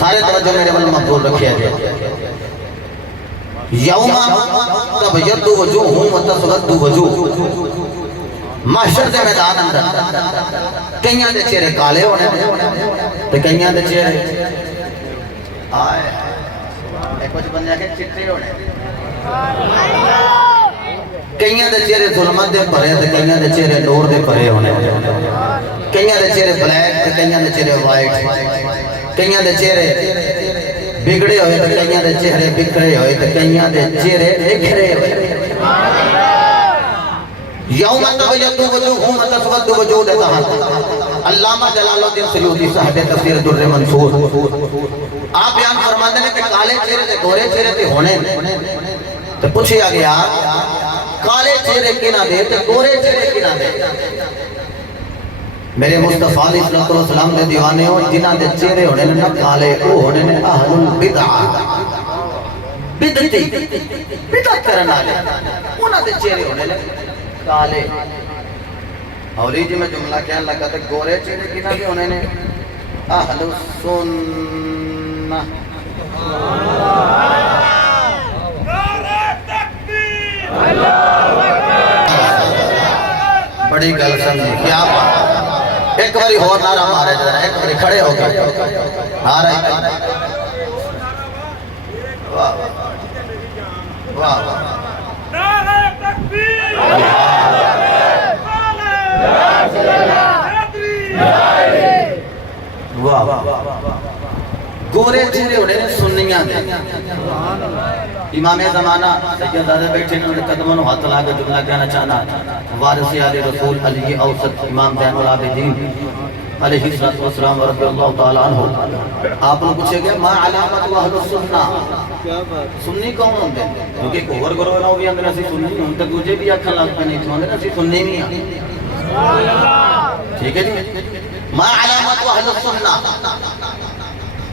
सारे तवज्जो मेरे वाल मकबूल रखिए जाए। यौमा तबयद्दु वजूहुम व तस्वद्दु वजूह, महशर दे मैदान अंदर कईयां दे चेहरे काले होने ते कईयां दे चेहरे आए कुछ बंदे के चिट्टे होने, कईयां दे चेहरे जुल्मत दे भरे ते कईयां दे चेहरे नूर दे भरे होने, कईयां दे चेहरे ब्लैक ते कईयां दे चेहरे वाइट, कईयां दे चेहरे बिगड़े हुए तो कईयां दे चेहरे बिखरे हुए तो कईयां दे चेहरे निखरे हुए। यौम तबयद्दु वजूहुम व तस्वद्दु वजूह देता है अल्लामा जलालुद्दीन सयूती साहब तफसीर दुर्र मंसूर। आप बयान फरमाते हैं कि काले चेहरे ते गोरे चेहरे ते होने तो पूछा गया काले चेहरे किना दे ते गोरे चेहरे किना दे। मेरे मुस्तफा सलाम दे दीवाने हो जिन्हां दे चेहरे होने ने ना काले ओ होने ने अहलुल बिदअ बिदअती बिदअत करने वाले उन्हां दे चेहरे होने ने काले। और जी मैं जुमला कहने लगा तो गोरे चेहरे किन्हां दे होने ने अहलुस सुन्नह। बड़ी गल समझी क्या बात। एक बारी और नारा मारे जरा, एक बारी खड़े हो गए नारा। वाह वाह वाह नारे तकबीर वाह वाह। गोरे चेहरे होने सुन्नियां दे इमाम ज़माना सैयदादे बैठे ने उनके कदमों में हाथ ला के जुमला कहना चाहना वारिस आले रसूल अली औसत इमाम ज़ैनुल आबिदीन अलैहि सल्लल्लाहु अलैहि वसल्लम रज़ियल्लाहु ताला अन्हु। आप लोग पूछे गया मा अलामत अहलुस सुन्ना, सुन्नी कौन होंगे? क्योंकि कोवर करो ना भी अंदर असि सुन्नी हम तो दूजे भी आखन लग पे नहीं समझ असि सुन्नी नहीं है। ठीक है जी। मा अलामत अहलुस सुन्ना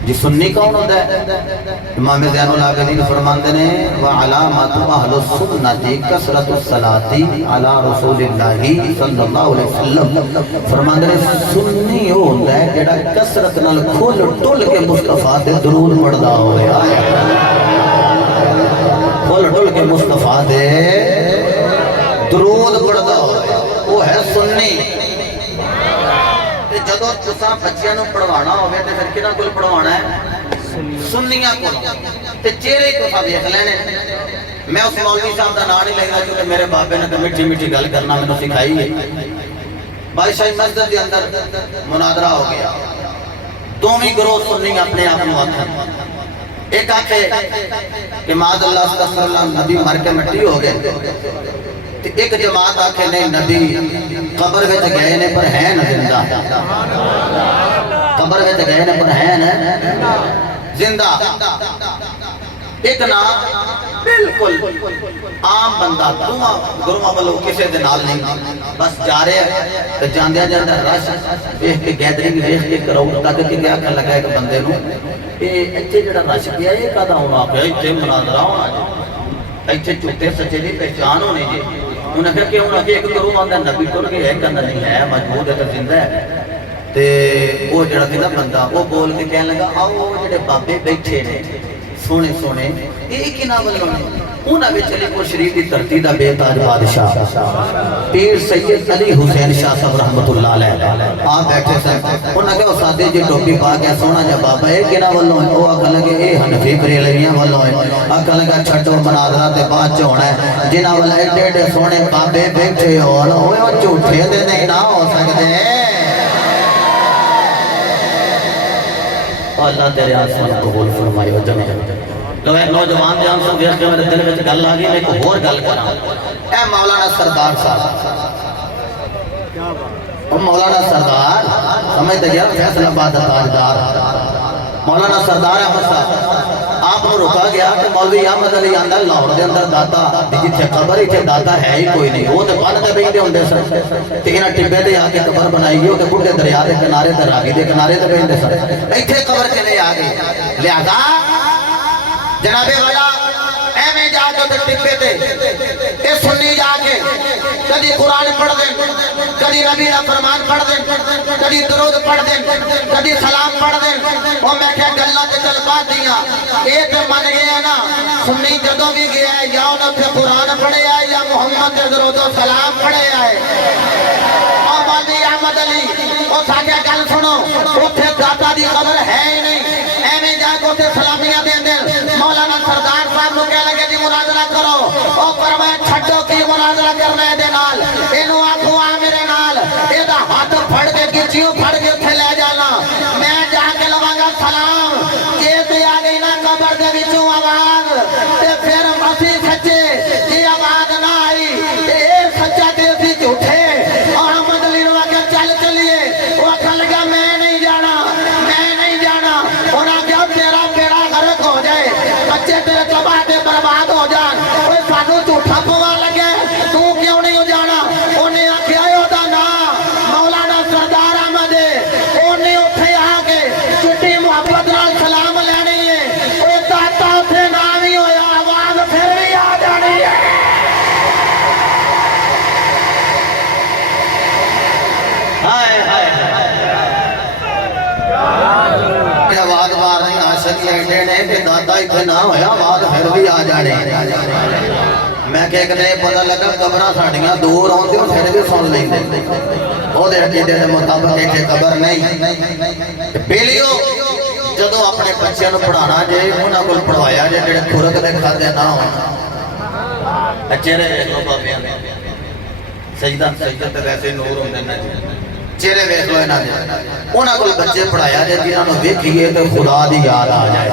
जी सुन्नी कौन होता है? इमाम ज़ैनुल आबिदीन फरमाते ने व अलामतु अहलुस सुन्नति कसरतुस सलाती अला रसूलिल्लाहि सल्लल्लाहु अलैहि वसल्लम। फरमाते ने सुन्नी वो होता है जेड़ा कसरत नाल खुल टुल के मुस्तफा ते दरूद पढ़दा होया, खुल टुल के मुस्तफा ते दरूद पढ़दा होया वो है सुन्नी। जदों तुसां बच्चियां नूं पढ़वाना होवे ते फिर किहनां कोल पढ़वाना है? सुन्नियां कोल। ते चेहरे तुसां वेख लेने। मैं उस मौलवी साहब दा नाम नहीं लेंदा क्योंकि मेरे बाबे ने तो मिठी मिठी गल करना मैनूं सिखाई है। बादशाही मस्जिद के अंदर मुनादरा हो गया, दोवें ग्रोह सुन्नी अपने आप नूं आखन। एक आखे कि माज़अल्लाह अस्तग़फिरुल्लाह नबी मर के मिट्टी हो गए, एक जमात आखे नहीं नबी कब्र में गए ने पर है न जिंदा, कब्र में गए ने पर है न जिंदा। एक ना बिल्कुल आम बंदा दोवां गुरुआं वालों किसी दे नाल नहीं बस जा रहे तो जांदे जांदे रश देख के गैदरिंग देख के क्राउड तक के क्या कर लगा एक बंदे नूं ए इत्थे जेड़ा रश पिया ए कादा होना पिया इत्थे मुनाज़रा होना जी इत्थे झूठे सच्चे दी पहचान होनी जी। उन्हें कहा कि उन्हें एक करो आंदा नबी टुर गया है कहना नहीं है मजबूत है तो जिंदा है। ते वो जड़ा थी ना बंदा वो बोल के कहने लगा आओ जेडे बाबे बैठे ने सोने सोने ये किना वालों ने उन्हां विच अलीपुर शरीफ की धरती का बेताज बादशाह पीर सैयद अली हुसैन शाह साहब रहमतुल्लाह अलैह आप बैठे सन। उन्हें कहा सादे जी टोपी पा के सोना जा बाबा ये किना वालों है? वो आखन लगे ये हनफी बरेलवियां वालों है। आखन लगा छड्डो मुनाज़रा ते बाद च होना है जिन्हां वाल एडे एडे सोने बाबे बैठे होण ओए ओ झूठे दे नहीं ना हो सकदे। अल्लाह तेरे आसमान कबूल फरमाए। नौजवान जान सब देख के मेरे दिल में गल आ गई। एक होर गल करा ए मौलाना सरदार साहब और मौलाना सरदार समझ गया फैसलाबाद का ताजदार मौलाना सरदार अहमद साहब आप रोका गया तो मौलवी अहमद अली आंदा लाहौर के अंदर दाता जिथे कबर इतने दाता है ही कोई नहीं वो तो बनते बहते होंगे सन ते इन्हां टिब्बे ते आके कबर बनाई गई तो बुढ़े दरिया के किनारे ते रावी के किनारे ते बहते सन इत्थे कबर चले आ गई। लिहाजा जनाबे वाला एवें जाके टिब्बे ते ए सुन्नी जाके कदी कुरान पढ़ दे कदी नबी का फरमान पढ़ दे कदी दरूद पढ़ दे कदी सलाम पढ़ दे और मैं क्या गल्लां ते चल पादियां ये ते मन गया ना सुन्नी जदों भी गया या उन्हें कुरान पढ़े आए या मुहम्मद दे दरूद सलाम पढ़े आए और वाली अहमद अली ओ साडे गल सुनो उथे दाता दी कदर है ही नहीं एवें जाके उथे सलामियां देंदे मौलाना सरदार साहब नु कह लगे जी मुनाजरा करो ओ फरमाया छड्डो की मुनाजरा करने दे नाल इनु आखो आ मेरे नाल एदा हाथ फड़ के गिचियो फड़ के उथे ले जाना मैं जाके लवांगा सलाम जे ते आ गई ना कब्र दे विचों आवाज ते फिर असि सच्चे जे आवाज ना आई ते ए सच्चा ते असि झूठे अहमद अली नु आके चल चलिए वो आखन लगा मैं नहीं जाना उन्हें क्या तेरा बेड़ा गर्क हो जाए बच्चे तेरे तबाह ते बर्बाद हो जान ओए सानू झूठा पवा लगे तू क्यों नहीं हो जाना उन्हें आख्या ओदा ना मौलाना सरदार अहमद उन्हें उठे आके छुट्टी मुहब्बत नाल सलाम लेनी है ओए दाता उठे ना भी होया आवाज फिर भी आ जानी है हाय हाय आवाज मार नहीं आ सकी एडे ने कि दादा इतने ना होया आवाज फिर भी आ जाने मैं क्या कहते पता लगा कबरां साडियां दूर आउंदी फिर भी सुन लेंदे ओदे अकीदे दे मुताबिक इत्थे कबर नहीं बेलियो जदों अपने बच्चों को पढ़ाना जे उन्हां कोल पढ़वाया जे जेड़े खुरक दे खादे ना होण चेहरे वेखो बाबियां दे सजदा सजदा ते वैसे नूर हुंदे ने चेहरे वेख लो इन्हां दे उन्हां कोल बच्चे पढ़ाया जे जिन्हां नूं वेखीए ते खुदा दी याद आ जाए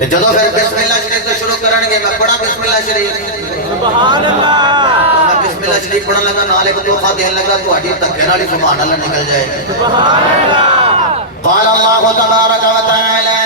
ते जदों फिर बिस्मिल्लाह शरीफ तो शुरू करनगे मैं पढ़ा बिस्मिल्लाह शरीफ सुभान अल्लाह मैं बिस्मिल्लाह शरीफ पढ़न लगा नाल एक तोहफा देन लगा तुहाडी धक्के नाल ही सुभान अल्लाह निकल जाएगी सुभान अल्लाह क़ाल अल्लाह तबारक व तआला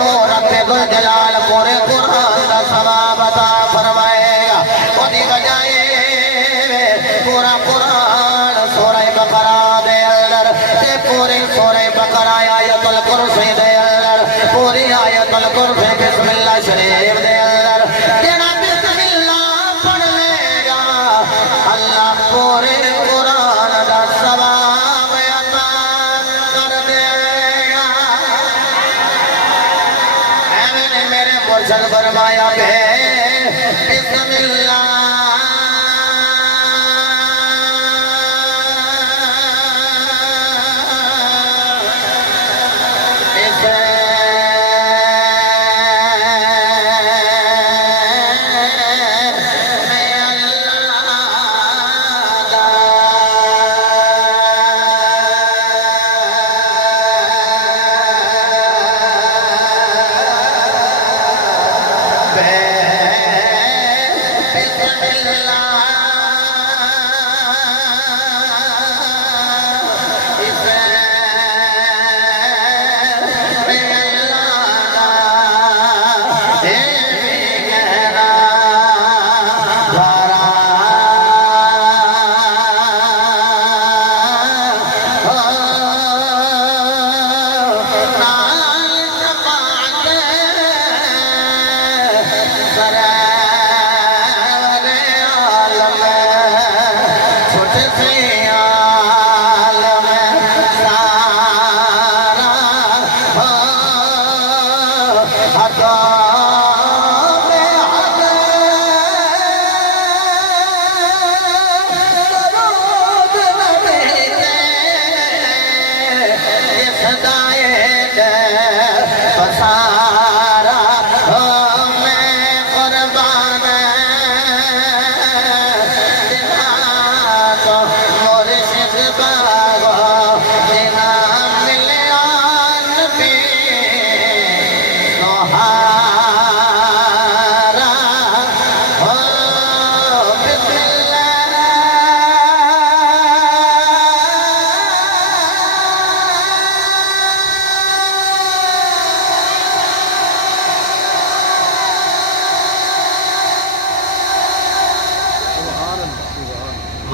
जलाल पूरे कुरान का सवाब अता फरमाएगा ओदी बजाए पूरा कुरान सूरह बकरा दे अंदर ते पूरी सूरह बकरा आयतुल कुर्सी दे अंदर पूरी आयतुल कुर्सी बिस्मिल्लाह शरीफ दे अंदर जेड़ा बिस्मिल्लाह पढ़ लेगा अल्लाह पूरे कुरान का सवाब अता कर देगा मेरे मुर्शद फरमाया बिस्मिल्लाह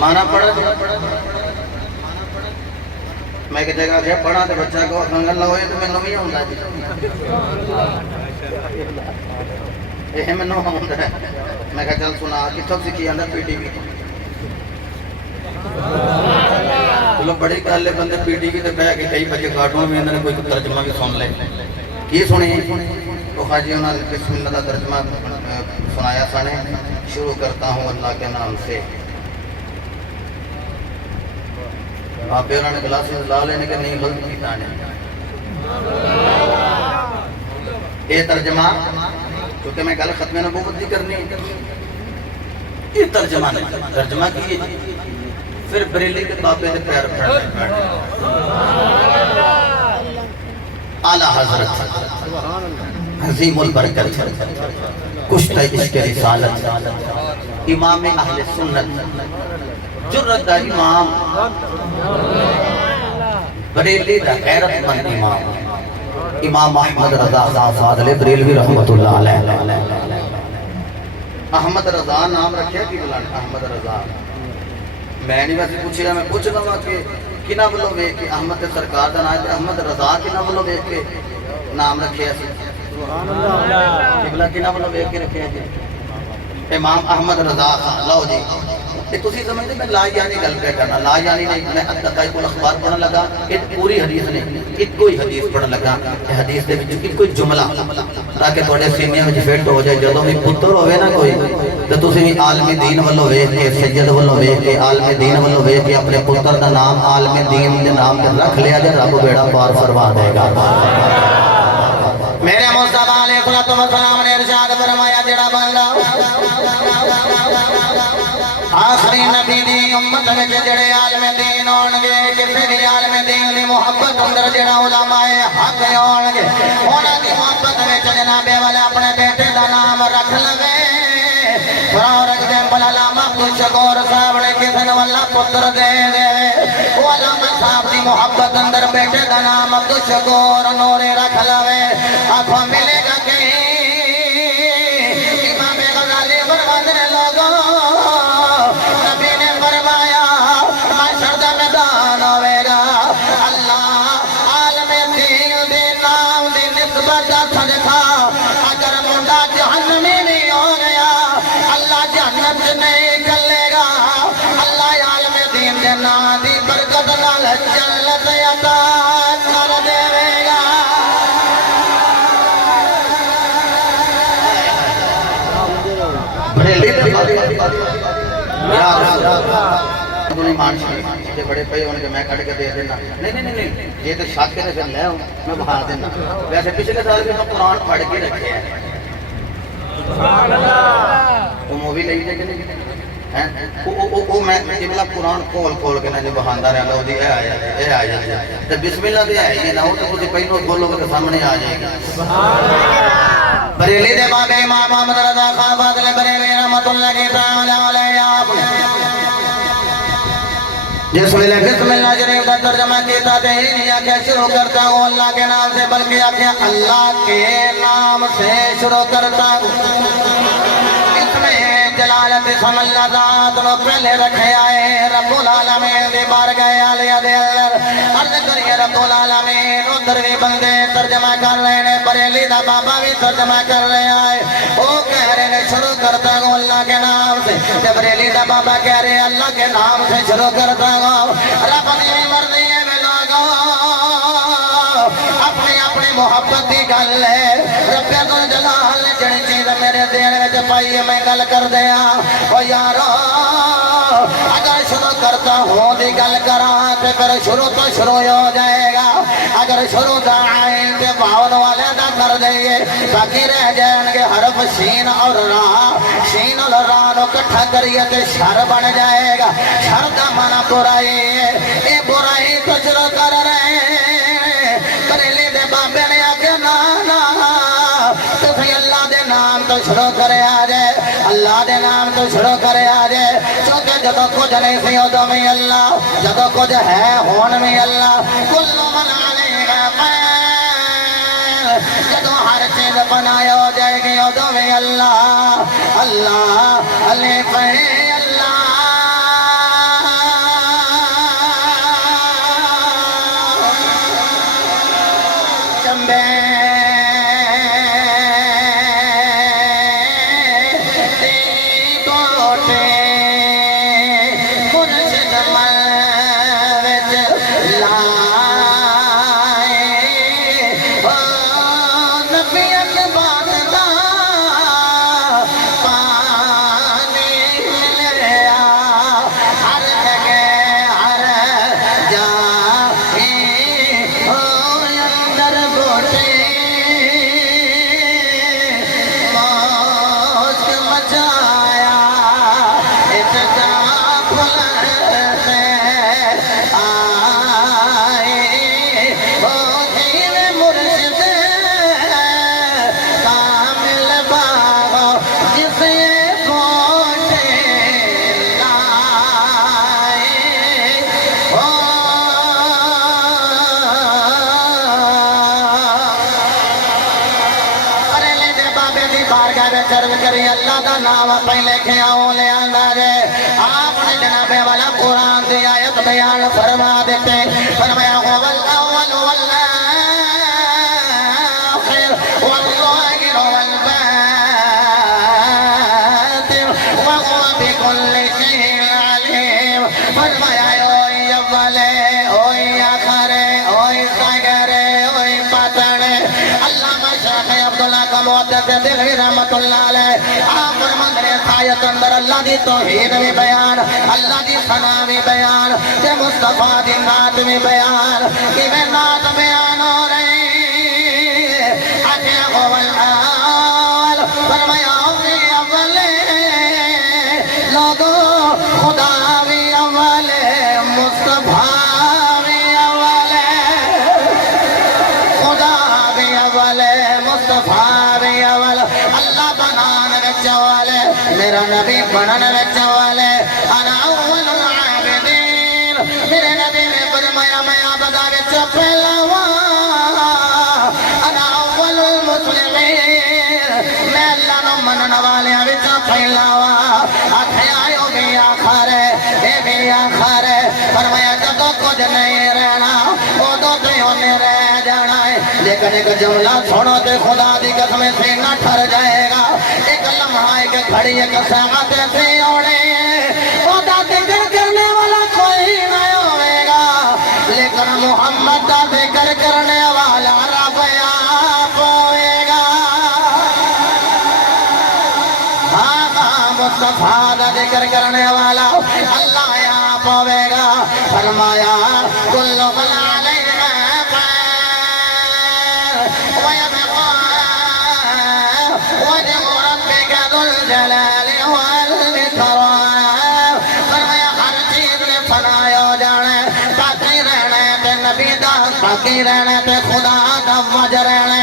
आना पड़ा मैं कि जगह गया पढ़ा तो बच्चा को लो ये तो मैनू भी आउंदा जी ये मैनू आउंदा मैं कहा चल सुना कितों सीखी आंदा पीटीवी चलो बड़ी गल है बंदे पीटीवी ते बह के कई बच्चे कार्टून भी इन्होंने कोई तर्जमा भी सुन ले की सुने तो हाजी उन्होंने बिस्मिल्लाह का तर्जमा सुनाया साने शुरू करता हूँ अल्लाह के नाम से आप उन्होंने गिलास ला लेने के नहीं गलत किया ये तर्जमा क्योंकि मैं गल खत्म नबूवत नहीं करनी ये तर्जमा तर्जमा की फिर बरेली के बाबे के पैर फड़ने आला हजरत अजीमुल बरकत कुश्ता इश्क़ रिसालत इमाम अहले सुन्नत जुर्रत दा इमाम बरेली दा गैरतमंद इमाम इमाम अहमद रजा साहब फाज़िल बरेलवी रहमतुल्लाह अलैह अहमद रजा नाम रखे कि बुलान अहमद रजा मैं नहीं वैसे पूछा मैं पूछ लवा कि किना वालों वेख के अहमद सरकार का नाम अहमद रजा किना वालों वेख के नाम रखे सुभान अल्लाह किबला किना वालों वेख के रखे जी इमाम अहमद रजा लो जी ये तुसी समझदे मैं ला यानी गल पे करना ला यानी नहीं मैं अत्तकाई को अखबार पढ़न लगा एक पूरी हदीस ने एक कोई हदीस पढ़न लगा हदीस दे विच एक कोई जुमला ताकि थोड़े सीने में फिट हो जाए जदों भी पुत्र होवे ना कोई तो तुसी भी आलमी दीन वालों वेख के सैयद वालों वेख के आलमी दीन वालों वेख के अपने पुत्र का नाम आलमी दीन के नाम पे रख लिया जे रब बेड़ा पार फरमा देगा मेरे मुस्तफा अलैहिस्सलाम ने इरशाद फरमाया जेड़ा बंदा आखिरी नबी दी उम्मत में जेड़े आलमे दीन होणगे किसी भी आलमे दीन दी मोहब्बत अंदर जेड़ा उलमाए हक होणगे उन्हां दी मोहब्बत में जनाबे वाला अपने बेटे दा नाम रख लवे और एग्जांपल अल्लामा अब्दुल शकूर साहब ने किसन वाला पुत्र दे देवे वो अल्लामा साहब दी मोहब्बत अंदर बेटे दा नाम अब्दुल शकूर नूरे रख लवे आंखों मिलेगा कि इमाम गजाली फरमाते ने लोगों नबी ने फरमाया महशर दा मैदान होवेगा अल्लाह आलमे दीन दे नाम दी निस्बत दा सदका अगर मुंडा जहन्नमी नहीं हो गया अल्लाह जन्नत नहीं कलेगा अल्लाह आलमे दीन दे नाम दी बरकत नाल जन्नत अता कर देवेगा बड़े पे होने मैं कट के दे देना नहीं ये तो शाके ने फिर ले मैं बहा देना वैसे पिछले साल भी मैं कुरान पढ़ के रखे हैं वो मूवी ले जाके हैं वो मैं जिमला कुरान खोल के ना जो बहांदा रहा लो जी ए आ जा तो बिस्मिल्लाह दे है ये ना वो तो तुझे पहले बोलोगे तो सामने आ जाएगी बरेली दे बाबे इमाम अहमद रजा खान फाज़िल बरेलवी रहमतुल्लाह अलैह जिस वेले बिस्मिल्लाह शरीफ का तर्जमा किया तो ही नहीं आख्या शुरू करता हूँ अल्लाह के नाम से बल्कि आख्या अल्लाह के नाम से शुरू करता हूँ इसमें जलालत समल्ला ज़ात नो पहले रखे आए रब्बुल आलमीन दे बार गए आलिया दे अंदर अर्ज करिए रब्बुल आलमीन उधर भी बंदे तर्जमा कर रहे हैं बरेली दा बाबा भी तर्जमा कर रहे आए वो कह रहे हैं शुरू करता हूँ अल्लाह के नाम से बरेली दा बाबा कह रहे अल्लाह के नाम से शुरू करता हूँ रब दी मर्जी है मैं लोगों अपनी अपनी मोहब्बत की गल है रब्बे को जलाल ने जड़ी चीज मेरे देन में पाई है मैं गल कर दिया ओ यारो अगर शुरू करता हूँ दी गल करा तो फिर शुरू तो शुरू हो जाएगा अगर शुरू का आइन के बावन वाले दा कर देंगे बाकी रह जाएंगे हरफ शीन और राह शीन और राह को इकट्ठा करिए तो शर बन जाएगा शर का माना बुराई है ये बुराई तो शुरू कर रहे बरेली दे बाबे ने आगे ना तो अल्लाह दे नाम तो शुरू करे आ जाए अल्लाह दे नाम तो शुरू करे आ जाए क्योंकि जब कुछ नहीं सी उदो में अल्लाह जब कुछ है होन में अल्लाह कुल्लु मन अलैहा फैन जब हर चीज बनाया हो जाएगी उदो में अल्लाह अल्लाह अल्लाह सर्व करी अल्लाह का नाम पहले ख्याओ ले आंदा जे आपने जनाबे वाला कुरान दी आयत बयान फरमा देते फरमाया वल अव्वल वल आखिर वल ज़ाहिर वल बातिन व हुवा बिकुल्लि शैइन अलीम फरमाया ओए अव्वल ओए आखिर ओए ज़ाहिर ओए बातिन अल्लामा शेख अब्दुल्लाह का मुहद्दिस दिल्ली रहमतुल्लाह अलैह आप फरमाते हैं आयत अंदर अल्लाह दी तौहीद में बयान अल्लाह दी सना में बयान ते मुस्तफा दी नात में बयान कि वे नात बयान हो रही आखे अव्वल आल फरमाया अव्वल लोगो खुदा भी अव्वल मुस्तफा भी अव्वल खुदा भी अव्वल मुस्तफा भी अव्वल अल्लाह बनान विच अव्वल मेरा नबी बनन विच अव्वल अना अव्वलुल आबिदीन मेरे नबी ने फरमाया मैं आबदा विच पहला अना अव्वलुल मुस्लिमीन मैं अल्लाह नु मनन वालियां विच पहला आखे आयो भी आखिर ए भी आखिर फरमाया जदों कुछ नहीं रहना उदों ते ओने रह जाना है लेकिन एक जुमला सुनो ते खुदा दी कसम से न ठर जाएगा एक लम्हा एक घड़ी एक सामत से ओने खुदा जिक्र करने वाला कोई ना होएगा लेकिन मोहम्मद का जिक्र करने वाला रब आप होएगा मुस्तफा का जिक्र करने वाला अल्लाह आप होएगा फरमाया कुल्लु मन अलैहा फ़ान व यबक़ा वजहु रब्बिका ज़ुल जलाली वल इकराम फरमाया हर चीज ने फना हो जाना बाकी रहना ते नबी दा बाकी रहना ते खुदा दा वज रहना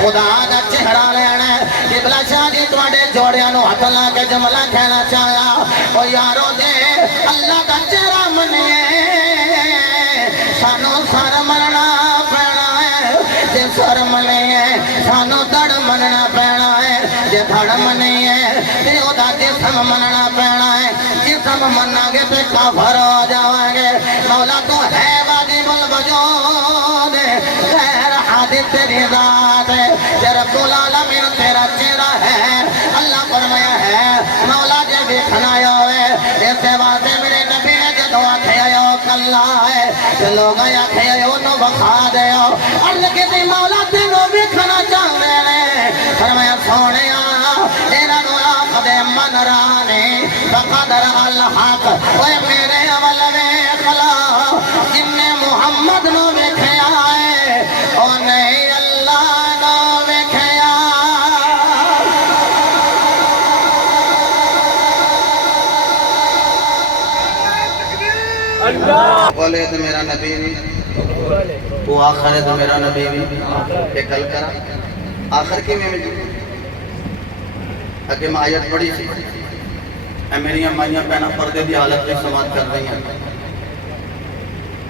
खुदा दा चेहरा रहना किबला शाह जी तुहाडे जोड़ियां नु हथ ला के जुमला कहना चाहा ओ यारो जे अल्लाह दा चेहरा मनिए सानू सर मनना पैना है जे सर मनिए सानू धड़ मनना पैना है जे धड़ मनिए ते ओदा जिस्म मनना पैना है जिस्म मनांगे ते काफर हो जावांगे मौला तू है वाजिबुल वजूद गैर हादिस तेरी जात है तेरा रब्बुल आलमीन तेरा चेहरा है अल्लाह फरमाया है मौला जे देखना होवे ऐसे वास्ते मेरे नबी ने जो आखे आयो कल्ला है ते लोग आखे आयो नो बखा देओ अर्ज के ते मौला तेनो देखना चाहते ने फरमाया सोनिया तेरा नो आख दे मन राने बकदर अल हक ओए मेरे अवल वेख ला जिन्ने मुहम्मद नो वेखया है ओ नहीं अल्लाह नो वेखया बोले तो मेरा नबी भी वो आखिर है तो मेरा नबी भी ये कल करा आखिर की में अगे मैं आयत पढ़ी सी मेरी माइया भैन पर्दे की हालत में समाज कर रही हैं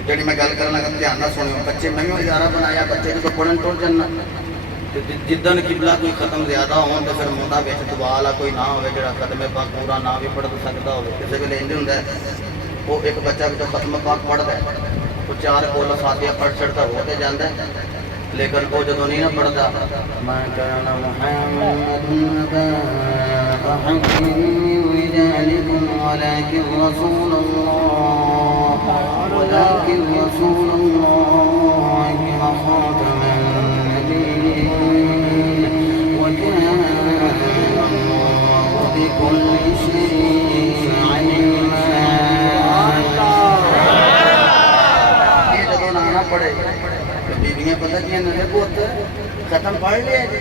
जी मैं गल कर लगा ध्यान ना सुनियो बच्चे मैं इजारा बनाया बच्चे जो पढ़न टुट जाना जिदन किबला कोई खत्म ज्यादा हो तो फिर मुंडा बिच दबा ला कोई ना हो जो कदमे पाक पूरा ना भी पढ़ सकता हो किसी वे इंज होंगे वो एक बच्चा जो खत्म पाक पढ़ता है तो चार कोल फातिहा पढ़ चढ़ता हो तो जाता है लेकिन वो जो नहीं ना पढ़ता मैं कहना पढ़े बीबियां पता कि नजर पुत खत्म पढ़ लिया जी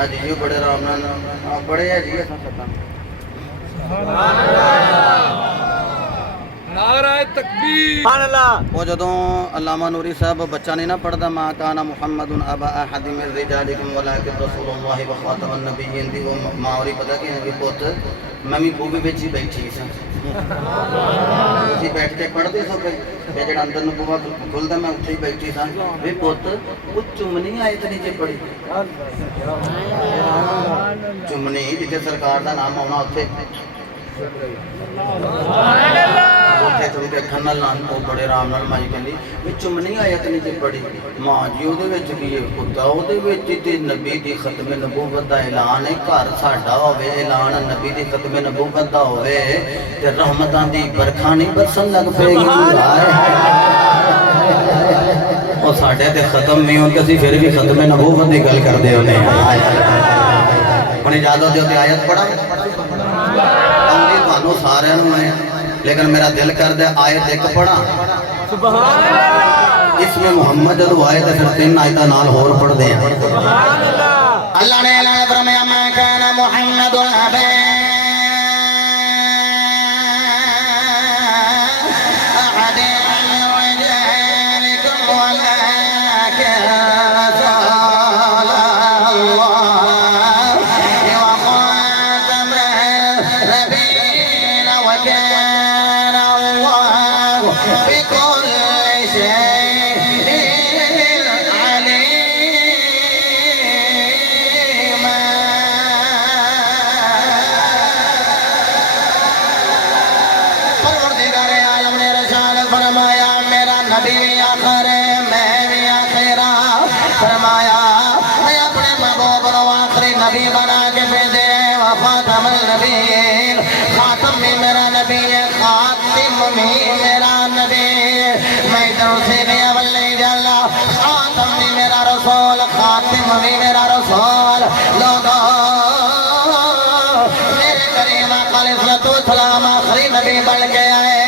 आज ये बड़े आराम नाल पढ़े है जी खत्म नाराए तकबीर सुभान अल्लाह वो जदों अल्लामा नूरी साहब बच्चा नहीं ना पढ़दा मा काना मुहम्मदुन अबा अहद मिन रिजालिकुम वलाकिन रसूलुल्लाह व खातमुन नबिय्यीन दी वो मां औरी पता कि पुत मैं भी बूबी विच ही बैठी सी ਤੁਸੀਂ ਬੈਠ ਕੇ ਪੜ੍ਹਦੇ ਸੋ ਤੇ ਜਿਹੜਾ ਅੰਦਰ ਨੂੰ ਬੂਹਾ ਖੁੱਲਦਾ ਮੈਂ ਉੱਥੇ ਹੀ ਬੈਠੀ ਸਾਂ ਵੀ ਪੁੱਤ ਉਹ ਚੁੰਮਣੀ ਆਇਤ ਨਹੀਂ ਜੇ ਪੜੀ ਚੁੰਮਣੀ ਜਿੱਥੇ ਸਰਕਾਰ ਦਾ ਨਾਮ ਆਉਣਾ ਉੱਥੇ ਉੱਥੇ ਤੁਸੀਂ ਦੇਖਣ ਨਾਲ ਉਹ ਬੜੇ ਆਰਾਮ ਨਾਲ ਮਾਈ ਕਹਿੰਦੀ ਵੀ ਚੁੰਮਣੀ ਆਇਤ ਨਹੀਂ ਜੇ ਪੜੀ ਮਾਂ ਜੀ ਉਹਦੇ ਵਿੱਚ ਕੀ ਹੈ ਪੁੱਤਾ ਉਹਦੇ ਵਿੱਚ ਤੇ ਨਬੀ ਦੀ ਖਤਮ ਨਬੂਵਤ ਦਾ ਐਲਾਨ ਹੈ ਘਰ ਸਾਡਾ ਹੋਵੇ ਐਲਾਨ ਨਬੀ ਦੀ ਖਤਮ ਨਬੂਵਤ ਦਾ ਹੋਵੇ ਤੇ ਰਹਿਮਤਾਂ ਦੀ ਬਰਖਾ ਨਹੀਂ ਬਰਸਣ ਲੱਗ ਪਏਗੀ ਉਹ ਸਾਡੇ ਤੇ ਖਤਮ ਨਹੀਂ ਹੁੰਦੇ ਅਸੀਂ ਫਿਰ ਵੀ ਖਤਮ ਨਬੂਵਤ ਦੀ ਗੱਲ ਕਰਦੇ ਹੁੰਦੇ ਹੁਣ ਇਜਾਜ਼ਤ ਦਿਓ ਤੇ ਆਇਤ ਪੜਾਂ ਤੁਹਾਨੂੰ ਸਾਰਿਆਂ ਨੂੰ ਮੈਂ लेकिन मेरा दिल कर दे आयत एक पढ़ा इसमें मोहम्मद जब आए तो फिर 3 आयत नाल होर पढ़ दे अल्लाह ने ऐलान फरमाया मा काना मुहम्मद अबा अहद मिन रिजालिकुम वलाकिन नबी बना के भेजे खातम नबीन खातम में मेरा नबी है खातिम में मेरा नबी मैं इधर से भी अवल नहीं जाला खातम में मेरा रसूल खातिम में मेरा रसूल लोगों मेरे करीम आका सलाम आखिरी नबी बन के आए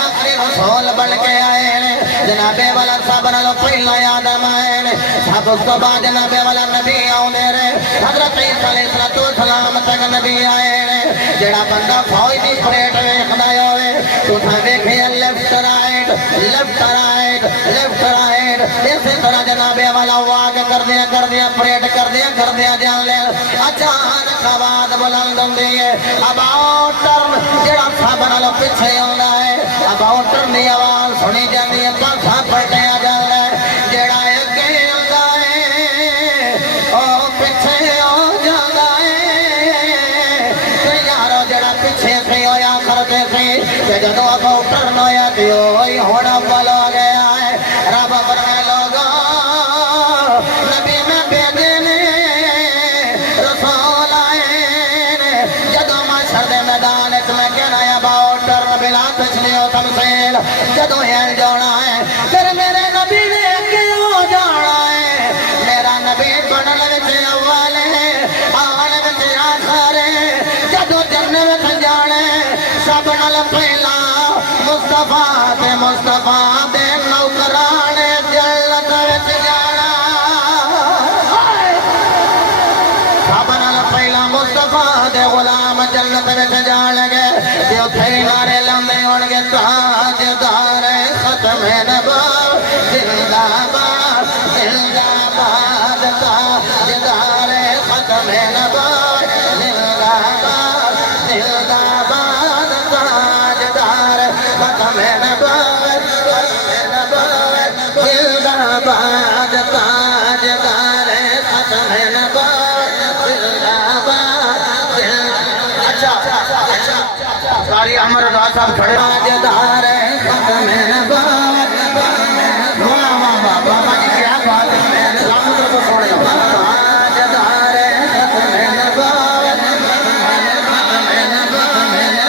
आखिरी रसूल बन के आए जनाबे वाला सब नालों पहला आदम आए सब उस तो बाद जनाबे वाला नबी आउंदे रे हजरत ईसा अलैहिस्सलाम तक नबी आए जेड़ा बंदा फौज दी परेड वेखदा होवे तुसां वेखे left right left right left right इस तरह जनाबे वाला वाक करदे परेड करदे जान ले अचानक आवाज बुलंद हुंदी है अबाउट टर्न जेड़ा सब नालों पीछे आउंदा है अबाउट टर्न दी आवाज सुनी जांदी है पासा पलटिया जांदा है जेड़ा अगे आउंदा है ओ पीछे आ जांदा है ते यारो जेड़ा पीछे से होया करदे सी ते जदों अबाउट टर्न होया ते ओही हुण अव्वल हो गया है रब फरमाए लोगो नबी में भेजे ने रसूल आए ने जदों माशर दे मैदान च मैं कहना अबाउट टर्न बिला तस्लीम तमसील जदों हिल जाना है फिर मेरे नबी ने अगे हो जाना है मेरा नबी बनन विच अव्वल है आन विच आखिर है जदों जन्नत विच जाना सब नाल पहला मुस्तफा दे नौकराने जन्नत विच जाना सब नाल पहला मुस्तफा दे गुलाम जन्नत विच जाणगे ते उत्थे नारे लांदे होणगे ताजदार खत्म नबूवत जिंदाबाद जिंदाबाद ताजदार खत्म नबूवत जिंदाबाद जिंदाबाद ताजदार खत्म नबूवत जिंदाबाद ताजदार खत्म नबूवत जिंदाबाद अच्छा सारी अमर रजा साहब खड़े ताजदार खत्म नबूवत बाबा जी क्या बात है सलामत रखो सोने ताजदार खत्म नबूवत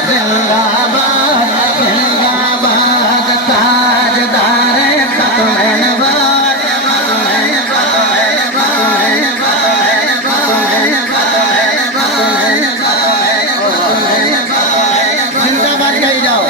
जिंदाबाद जिंदाबाद ताजदार खत्म नबूवत जिंदाबाद कही जाओ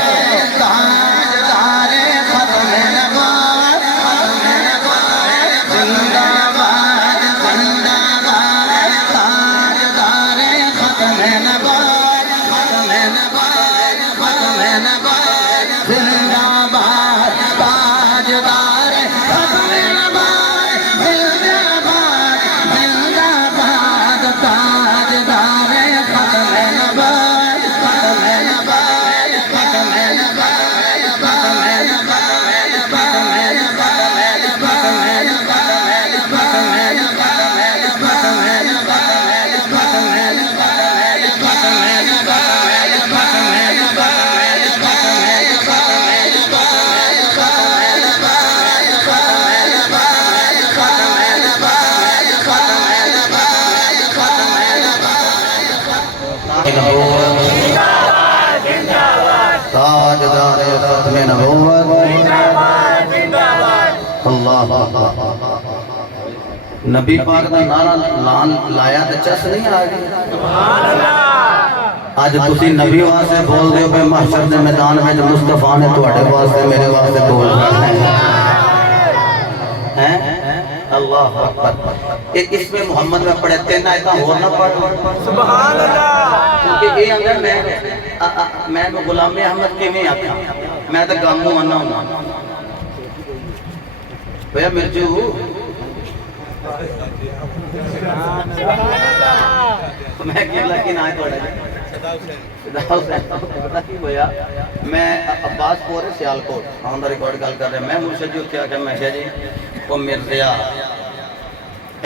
नबी पाक का नारा लान लाया तो चस नहीं आ गई। अज तुसी नबी वास्ते बोल दे पे महशर के मैदान में मुस्तफा ने तुहाडे वास्ते मेरे वास्ते बोल हैं। अल्लाह अकबर। इसमें मोहम्मद में पढ़े 3 आयतां होर ना पढ़ सुभान अल्लाह। क्योंकि ये अंदर मैं गुलाम अहमद किवें आख्या, मैं तो गामू आना हुंदा भैया मिर्जू मैं कहला कि ना पता की होया, मैं अब्बासपुर सियालकोट आउं दा रिकॉर्ड गल कर रहा। मैं मुर्शद जी उत्थे आके मैं कहा जी वो मिर्जिया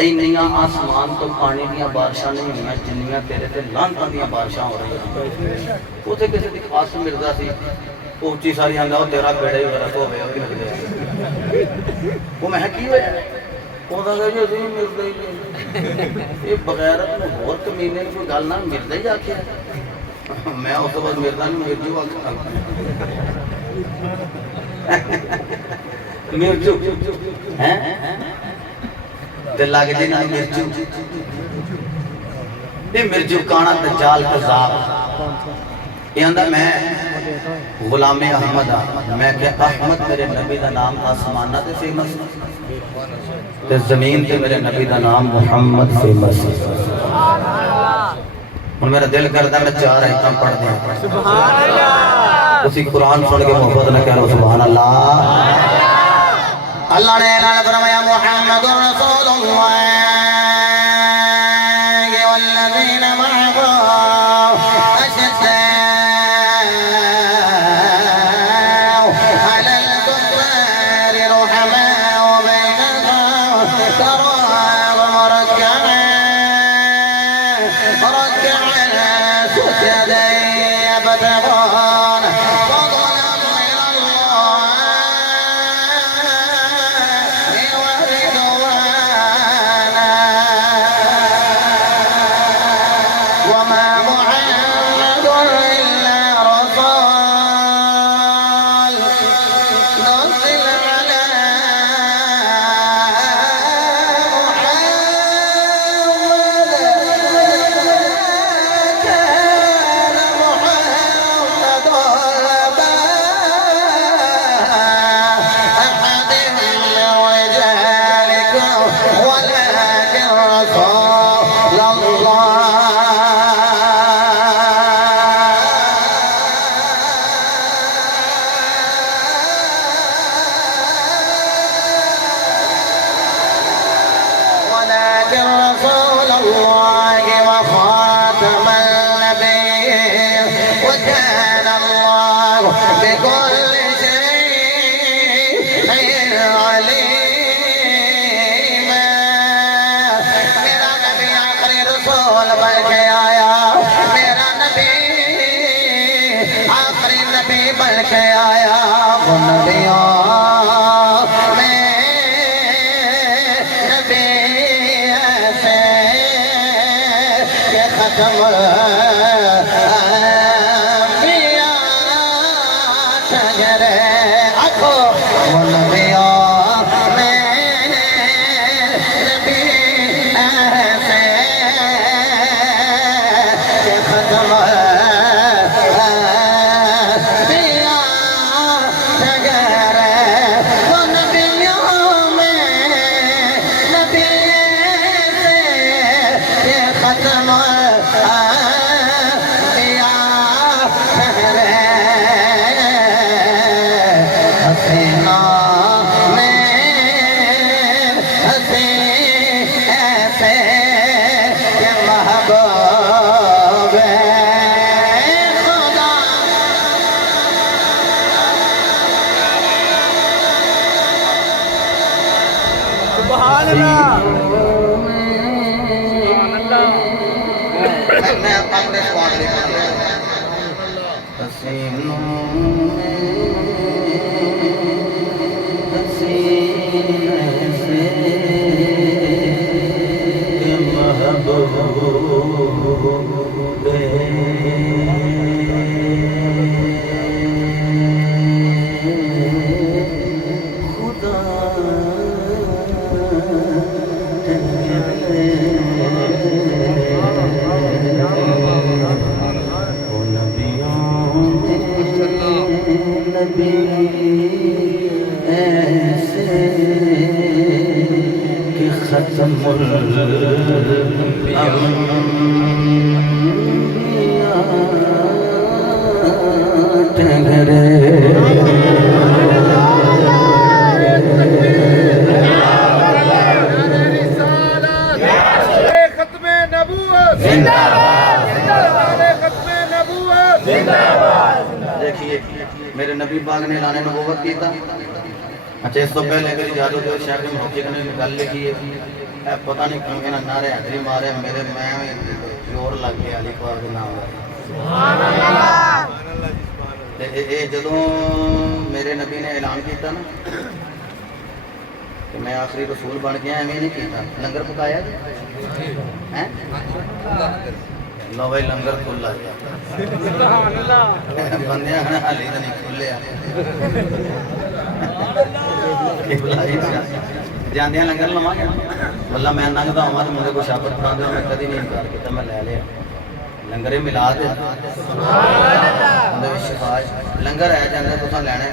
इन्नियां आसमान तो पानी दियां बारिशां नहीं हुई जिन्नियां तेरे ते लानतां दियां बारिशां हो रही। उत्थे किसी दी खास मिर्जा सी उच्ची सारी आंदा वो तेरा बेड़ा ही गलत हो गया वो मैं की होया बगैरत होर कमीने कोई गल ना मिर्जा ही आख्या। मैं उस बाद मिर्जा मिर्जू आख्या मिर्जू हैं ते लग जी ना मिर्जू ये मिर्जू काना दज्जाल कज़ाब ये आंदा मैं गुलामे अहमद मैं क्या अहमद मेरे नबी का नाम आसमाना ते फेमस ते जमीन ते मेरे नबी का नाम मुहम्मद फेमस। हुण मेरा दिल करदा मैं 4 आयतां पढ़ दियां सुभान अल्लाह। उसी कुरान सुन के मोहब्बत न करो सुभान अल्लाह। अल्लाह ने ऐलान फरमाया मुहम्मदुर रसूलुल्लाह वल्लज़ीना मअहू खत्मुल देखिए मेरे नबी पाक ने लाने नबूवत की था। अच्छा इस तो पहले कभी जादू तो शहर में मुहक्किक ने निकाल लिखी है पता नहीं क्यों इन्हें नारे हजरी मारे मेरे मैं जोर लग गया अली पाक के नाम सुभान अल्लाह। ये जदों मेरे नबी ने ऐलान किया ना कि मैं आखिरी रसूल बन गया एवं नहीं किया लंगर पकाया है लो भाई लंगर खुला बंदे हाली तो नहीं खुले जाने लंगर लवांगे बल्ला मैं लंघदा आवां तो मुझे कुछ शाबत खा दो मैं कभी नहीं इनकार किया मैं ले लिया लंगर मिला दे लंगर है जाने तुसा लेना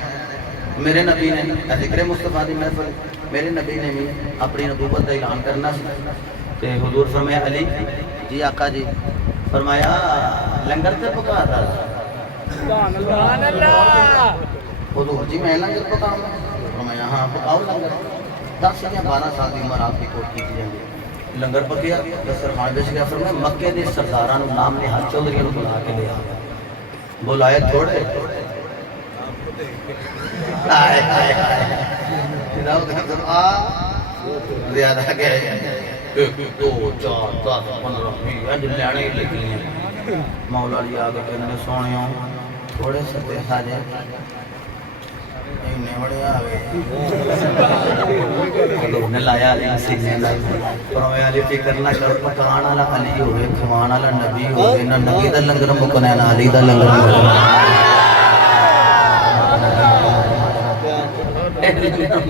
मेरे नबी ने जिक्र मुस्तफा दी महफिल मेरे नबी ने भी अपनी नबूवत का ऐलान करना ते हुजूर फरमाया अली जी आका जी फरमाया लंगर से पका था सुभान अल्लाह हुजूर जी मैं लंगर पकाऊंगा फरमाया हां पकाओ लंगर 10 या 12 साल की उम्र आपकी कोठी की जाएगी लंगर पकिया दस्तरखान बिछ गया फरमाया मक्के के सरदारां नु नाम ने हाथ चौधरी नु बुला के ले आ बुलाए थोड़े हाय हाय हाय आ ज्यादा गए 1 2 4 10 15 20 अंज लैने लगी हैं मौला अली आके कहने सोनियो थोड़े सते साजे इन्ने बड़े आ गए ने लाया अली सीने ला फरमाया अली फिक्र ना कर पकान वाला अली होवे खवान वाला नबी होवे ना नबी दा लंगर मुकने ना अली दा लंगर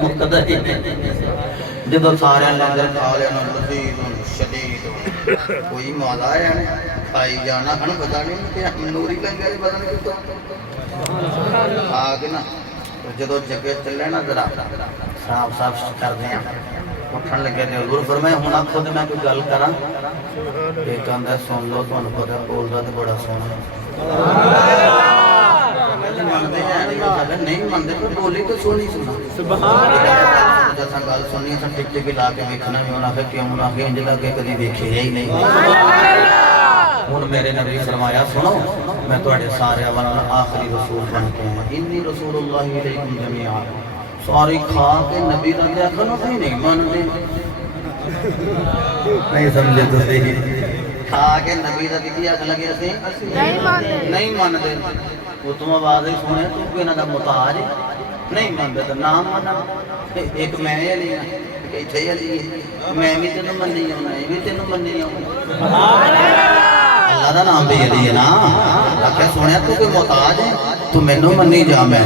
मुकदा जदों सारे लंगर खा लेना लजीज शदीद कोई मौला है खाई जाना हन पता नहीं कि नूरी लंगर बदन कितो आ के ना जदों जगे चले ना जरा साफ साफ करदे हैं उठन लगे ते हुजूर फरमाया हुण आखो ते मैं कोई गल करां ते कहंदा सुन लो तुहानू पता बोलदा ते बड़ा सोहना नहीं मनते पर बोली तो सोनी सुना सुभान अल्लाह जैसा गल सुनी सा टिक टिक ला के देखना भी होना फिर क्यों ना के इंज लगे कभी देखे ही नहीं हुन मेरे नबी फरमाया सुनो मैं तुम्हारे सारे वाला आखिरी रसूल बन के आया इन्नी रसूलुल्लाह अलैकुम जमीआ सारी खा के नबी दा क्या खनो नहीं मानते नहीं समझे तो सही खा के नबी दा की आख लगे असि नहीं मानते वो तुम आवाज ही सुने तू कोई ना मुताज नहीं मानते तो नाम माना एक मैं अली इथे अली मैं भी तेन मनी आना भी तेन मनी आना अल्लाह दा नाम भी अली है ना आख्या सुने तू कोई मुताज है तू मैनू मनी जा मैं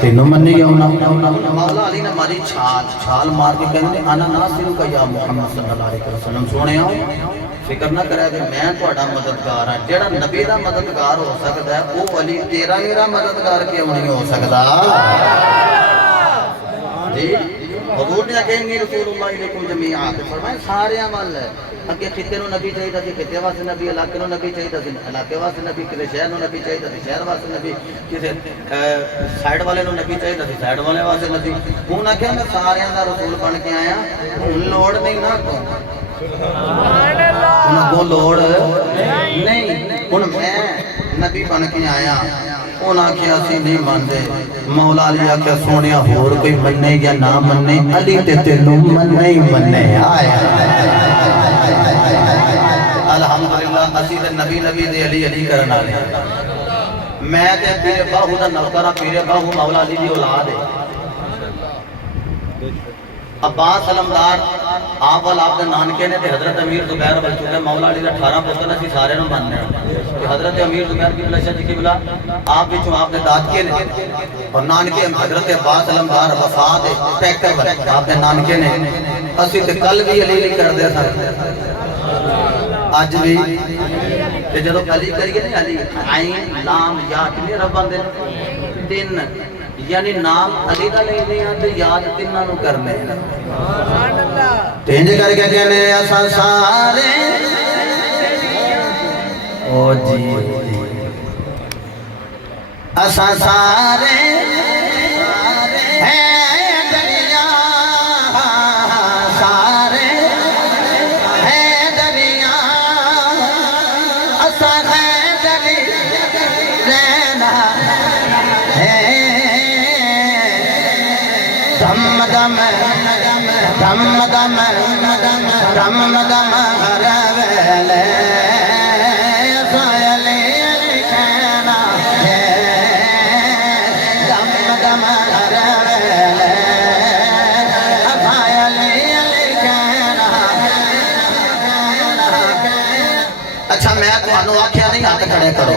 तेनू मनी आना मौला अली ने मारी छाल मार के कहंदे अना नासिरु का या मुहम्मद सल्लल्लाहु अलैहि वसल्लम सुने फिक्र ना करे कि मैं तुहाडा मददगार हां जेड़ा नबी दा मददगार हो सकदा है वो अली तेरा मेरा मददगार क्यों नहीं हो सकदा जी हुजूर ने आखे नी रसूलुल्लाह अलैकुम जमीआ फरमाया सारे अमल अगे खिते नु नबी चाहिदा सी खिते वास्ते नबी इलाके नु नबी चाहिदा सी इलाके वास्ते नबी किसे शहर नु नबी चाहिदा सी शहर वास्ते नबी किसे साइड वाले नु नबी चाहिदा सी साइड वाले वास्ते नबी हुन आखे मैं सारे दा रसूल बन के आया हुन लोड़ नहीं ना को लोड़ नहीं हुन मैं नबी बन के आया उन्हें आख्या असीं नहीं मानते मौला अली आख्या सोनिया होर कोई मन्ने या ना मन्ने अली ते तेनू मन्ने ही मन्ने आया अल्हम्दुलिल्लाह असीं ते नबी नबी दे अली अली करन वाले मैं ते पीरे बाहू दा नौकर पीरे बाहू मौला अली दी औलाद है अब्बास अलमदार आप वाल आपके नानके ने हजरत अमीर जुबैर बल चुके मौला अली का 18 पुत्र असीं सारे नूं मानने हजरत अमीर जुबैर की बला की बला आप विचों आपके दादके ने और नानके हजरत अब्बास अलमदार वफात पैकर वाले आपके नानके ने असीं ते कल भी अली अली करदे सन अज भी ते जदों अली करिए ना अली आइन लाम या कितने रब आंदे तीन यानी नाम अली दा लेने आ ते याद तिन्हां नूं करने सुभान अल्लाह इंज करके कहने असा सारे ओ जी असा सारे हैं दरिया सारे हैं दरिया असा है रहना है दम दम दम दम दम दम हर वेले अच्छा मैं ਤੁਹਾਨੂੰ ਆਖਿਆ नहीं हाथ खड़े करो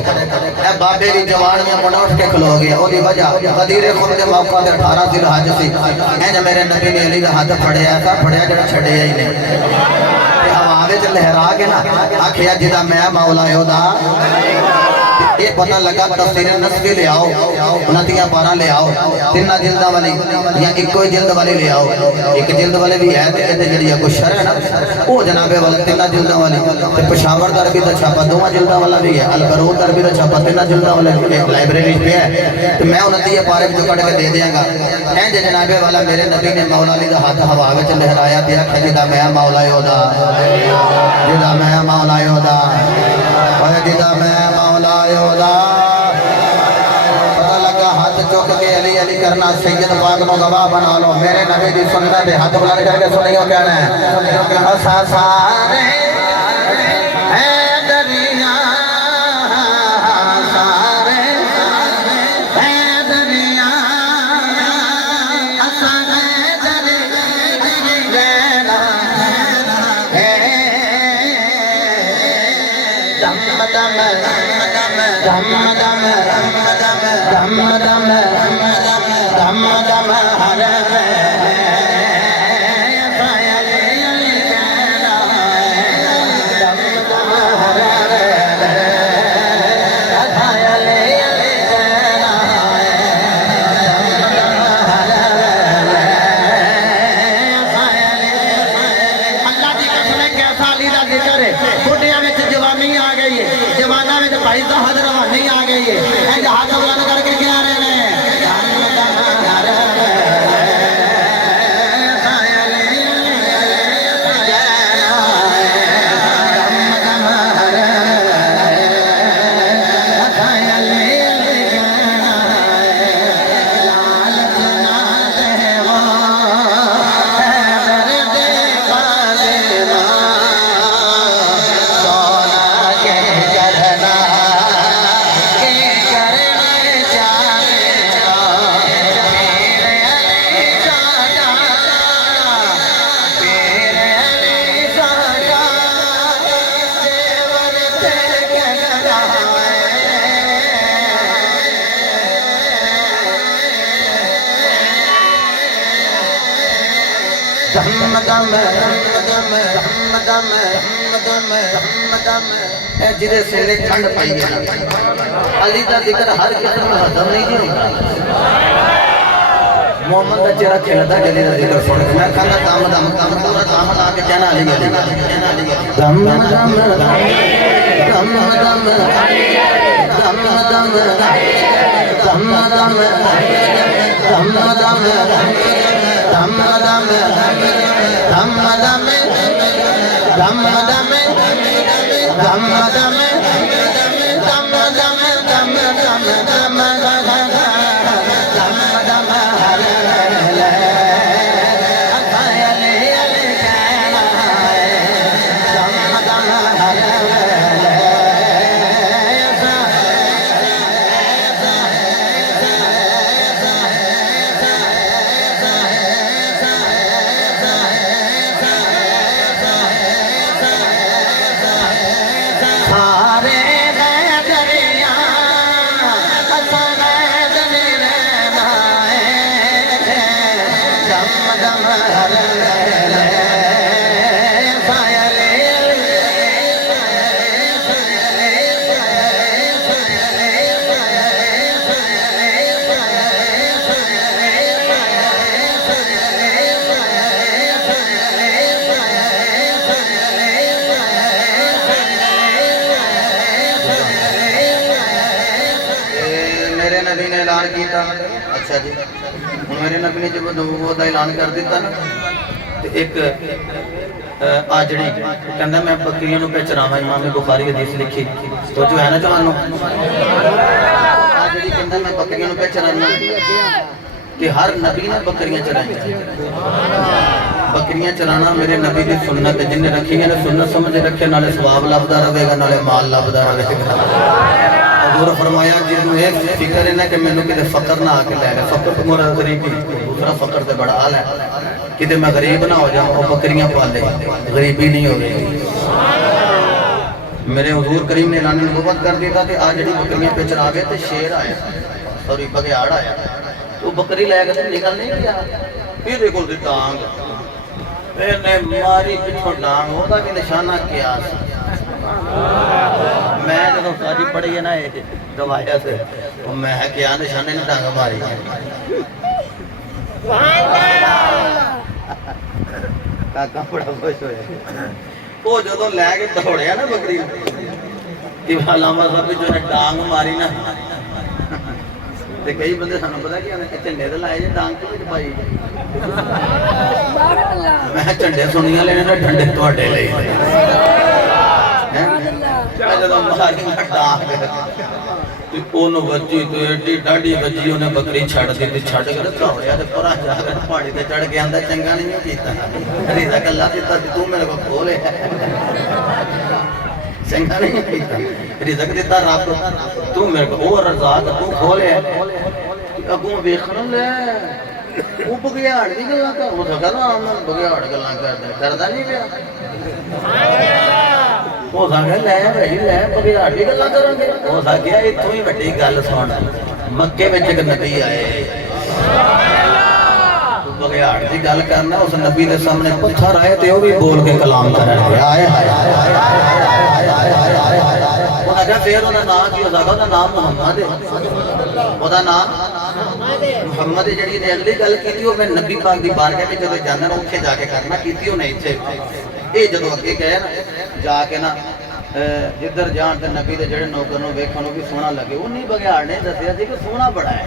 ए बाबे की जवान में मुंडा उठ के खलो गया ओदी वजह गदीरे खुद के मौका ते 18 दिल हज सी इंज मेरे नबी ने अली दा हाथ फड़या था फड़या जड़ा छड़या ही नहीं ते हवा विच लहरा के ना आखिया जिदा मैं मौला ओदा ये पता लगा तफसीर नस्बी ले आओ उनतियां 12 ले आओ तीन जिल्दा वाली या इको ही जिल्द वाली ले आओ एक जिल्द वाले भी है ते इहदे जड़ी कोई शरह है ना ओ जनाबे वाला तीन जिल्दा वाली ते पेशावर दरबी दा छापा दोवां जिल्दा वाला भी है अलबरूद दरबी दा छापा तीन जिल्दा वाला भी है लाइब्रेरी पे है ते मैं उनतियां पारे विच कट के दे देंगा इंज जनाबे वाला मेरे नबी ने मौला अली दा हाथ हवा विच लहराया ते आखिया जिदा मैं मौला ओदा जिदा मैं मौला ओदा ओए जिदा मैं मौला ओदा पता लगा हाथ चुक के अली अली करना सैयद पाक नो गवाह बना लो मेरे नबी दी सुन्नत है हाथ बुलंद करके सुनियो कहना है असा सारे हैं दरिया सारे हैं दरिया असा है दरिया है दम दम दम दम दम दम दम दम हर जिदे सिरे ठंड पाई है अली का जिक्र हर किस्म में हजम नहीं जी होता मोहम्मद का चेहरा खिलता जली का जिक्र सुन के मैं कहना दम दम दम दम दम ला के कहना अली अली दम दम दम दम दम दम दम दम दम दम दम दम दम दम हाँ ऐलान किया। अच्छा जी, हुण मेरे नबी ने जब नबूवत का ऐलान कर दिता ना, तो एक आजड़ी कहता मैं बकरियों को चरावा, इमाम बुखारी हदीस लिखी तो जो है ना जवानों, आजड़ी कहता मैं बकरियों को चराना, कि हर नबी ने बकरियां चराई। बकरियां चलाना मेरे नबी की सुन्नत है, जिन्हें रखी है ना सुन्नत समझ रखे, नाले सवाब लभदा रहेगा, नाले माल लभदा रहेगा। हजूर फरमाया जिन्होंने ये फिक्र है ना कि मैनू किते फकर ना आके लै गया, फकर तो मेरा गरीबी, दूसरा फकर तो बड़ा हाल है किते मैं गरीब ना हो जाऊं, वो बकरियां पाले गरीबी नहीं हो गई। मेरे हजूर करीम ने ऐलान नबूवत कर दिया कि आज जी बकरियां पे चरा गए तो शेर आया, सॉरी बघियाड़ आया, तो बकरी लैके निकल नहीं गया, फिर देखो टांग मारी पिछों डांग, ओदा भी निशाना क्या। मैं जो सारी पढ़ी है ना गवाया से, मैं क्या निशाने ने डांग मारी। काका बड़ा खुश होया, वो जो लैके दौड़िया ना बकरी कि लामा साहब जो डांग मारी ना, ते कई बंदे सानू पता कि झंडे तो लाए डांग के पाई, मैं झंडे सुनिया लेने ना डंडे थोड़े ले जो मारी ना डांग बची तो एडी डाढ़ी बची, उन्हें बकरी छड़ दी, छड़ कर दौड़िया तो परा जाकर पहाड़ी ते चढ़ के आंदा चंगा नहीं कीता, रीता गल्ला दिता तू मेरे को खोले चंगा नहीं कीता, रिज़्क दिता रब तू मेरे को, वो रज़ाक तू खोले अगों वेखण ले वो बघियाड़ दी गल्लां कर, हो सकदा आम नाल बघियाड़ गल्लां करदा नहीं पिया, हो सकदा ले भाई ले बघियाड़ दी गल्लां करांगे, हो सकदा इत्थों ही वड्डी गल सुन, मक्के विच एक नबी आए, बघियाड़ दी गल करना, उस नबी दे सामने पत्थर आए ते वो भी बोल के कलाम करन आए हाय फिर नाम की होगा, नाम मुहम्मद है, नाम मुहम्मद है। जी अगली गल की मैं नबी पाक की बारगाह में जो जाना ना उत्थे जाके करना की इतने ये जो अगे गए ना जाके ना जिधर जान तो नबी के जोड़े नौकर वेखण भी सोहना लगे, उन्हीं बघियाड़ ने दसिया कि सोहना बड़ा है,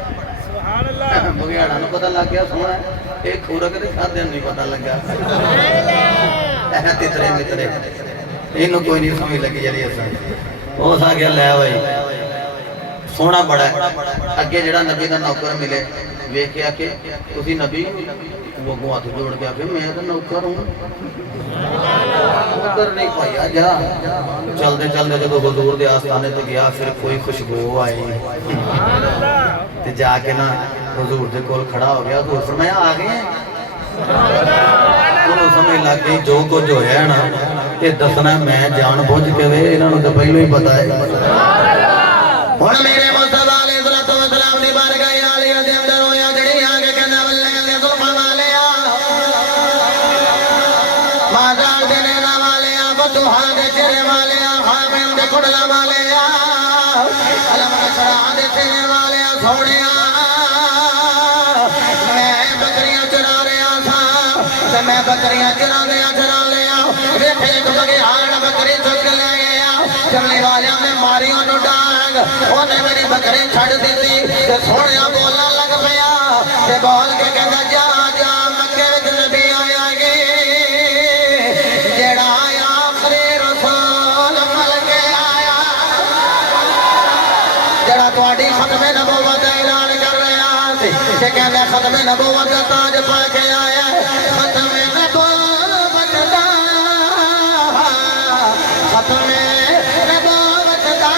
बघियाड़ा पता लग गया सोहना है, एक खुरक के खादे नहीं पता लगा, तितरे मितरे इनू कोई नहीं समझ लगी जी हो सा गया लै भाई सोहना बड़ा है। अगे जरा नबी का नौकर मिले वेख के आके तुसी नबी, वो अगों हाथ जोड़ के आके मैं तो नौकर हूँ, उधर नहीं पाया जा। चलते चलते जो हजूर के आस्थाने तो गया, फिर कोई खुशबू आई ते जाके ना हजूर के कोल खड़ा हो गया, हजूर फरमाया आ गए, समझ लग गई जो कुछ होया ना ये दसना मैं जान बुझ के वे, इन्होंने तो पहले ही पता है। हुण मेरे मुस्तफा अलैहिस्सलातु वस्सलाम दी बारगाह आलिया दे अंदर होया जड़ी आके कहना वल्ले दे जुल्फां वालिया, मादाल दे नैना वालिया, बदुहा दे चेहरे वालिया, हामिम दे कुड़ला वालिया, अलम नशरा दे चेहरे वालिया, सोहणिया मैं बकरियां चरा रहा था, ते मैं बकरियां चरा लिया वेखे एक बघियाड़ बकरी चुक ले गया, चलने वाले ने मारी उन्होंने डांग, उन्हें मेरी बकरी छड़ दी ते सोहणिया बोलना लग पिया, ते बोल के कहंदा जा जा मक्के विच नबी आया गे, जेड़ा आखिरी रसूल मिल के आया, जेड़ा तुहाडी खत्मे नबूवत दा ऐलान कर रहा सी, ते कहंदा खत्मे नबूवत दा ताज पा के आया, खत्मे नबूवत दा खत्मे नबूवत दा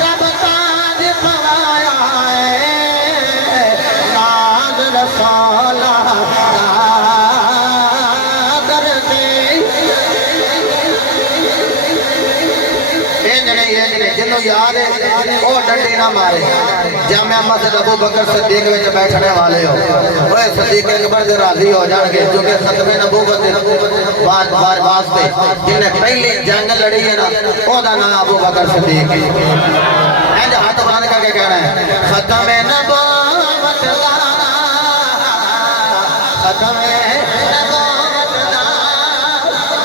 रब ताज पवाया है, नाज़ रसूला जिन्हों याद है वो डंडी ना मारे। जामिया मस्जिद अबू बकर सिद्दीक विच बैठने वाले हो, ओए सिद्दीक अकबर दे राजी हो जाणगे, क्योंकि खत्मे नबूवत दे बार वास्ते जिन्हें पहली जंग लड़ी है ना ओदा नाम अबू बकर सिद्दीक है। इंज हाथ बंद करके कहना है खत्मे नबूवत दा, खत्मे नबूवत दा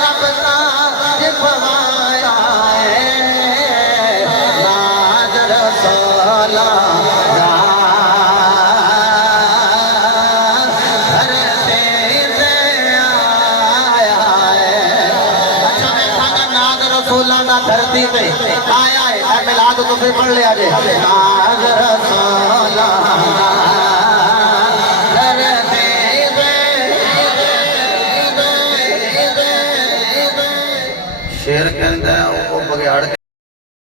रब ताज पवाया है, नाज़ रसूला आया है मिलाद तो फिर पढ़ लिया जे नाज़